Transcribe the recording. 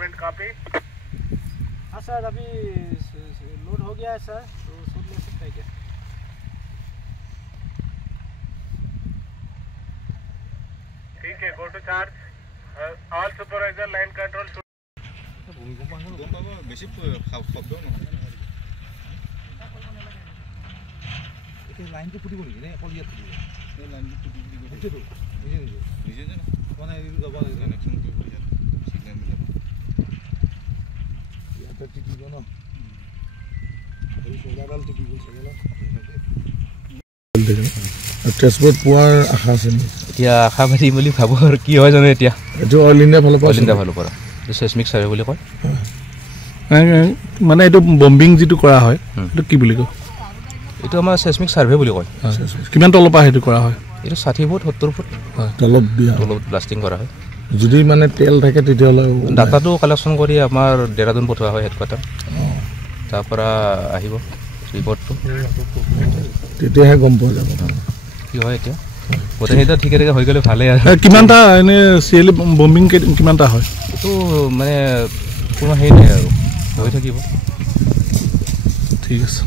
Statement copy. हाँ sir, अभी load हो गया है सर, तो सूट ले सकते हैं क्या? ठीक है, go to charge. All supervisor line control. বেশি শব্দ নহয় লাইনটো ফুটিব নেকি নে অকল ইয়াত ফুটিব এই লাইনটো ফুটি ফুটি গৈছে তো নিজে নিজে নিজে যে মানে এই যাব কানেকশ্যন কৰিব ইয়াত সিগনেল মিলাব ইয়াতে টিপিব ন এই সোলাডাল টিপি গৈছে গলা টেষ্টবোৰ্ড পোৱাৰ আশা আছে এতিয়া আশাবাদী বুলি ভাবো আৰু কি হয় জানো এতিয়া এইটো অল ইণ্ডিয়া ফালৰ পৰা সেচমিক সাৰ্ভে বুলি কয় মানে এইটো বম্বিং যেটো কৰা হয় এইটো কি বুলি কয় এইটো আমাৰ সেচমিক সাৰ্ভে বুলি কয় কিমান তলৰ পৰা হেতু কৰা হয় এইটো 60 ফুট 70 ফুট তলত ব্লাষ্টিং কৰা হয় যদি মানে তেল থাকে তেতিয়ালে ডাটাটো কালেকশ্যন কৰি আমাৰ দেৰাদুন পঠোৱা হয় হেডকোৱাৰ্টাৰ তাৰ পৰা আহিব ৰিপৰ্টটো তেতিয়াহে গম পোৱা যাব কি হয় এতিয়া গোটেইটা ঠিক আছে হৈ গলে ভালে আৰু কিমানটা এনে সিএলি বম্বিং কিমানটা হয় এইটো মানে কোনো হেই নাই আৰু হৈ থাকিব ঠিক আছে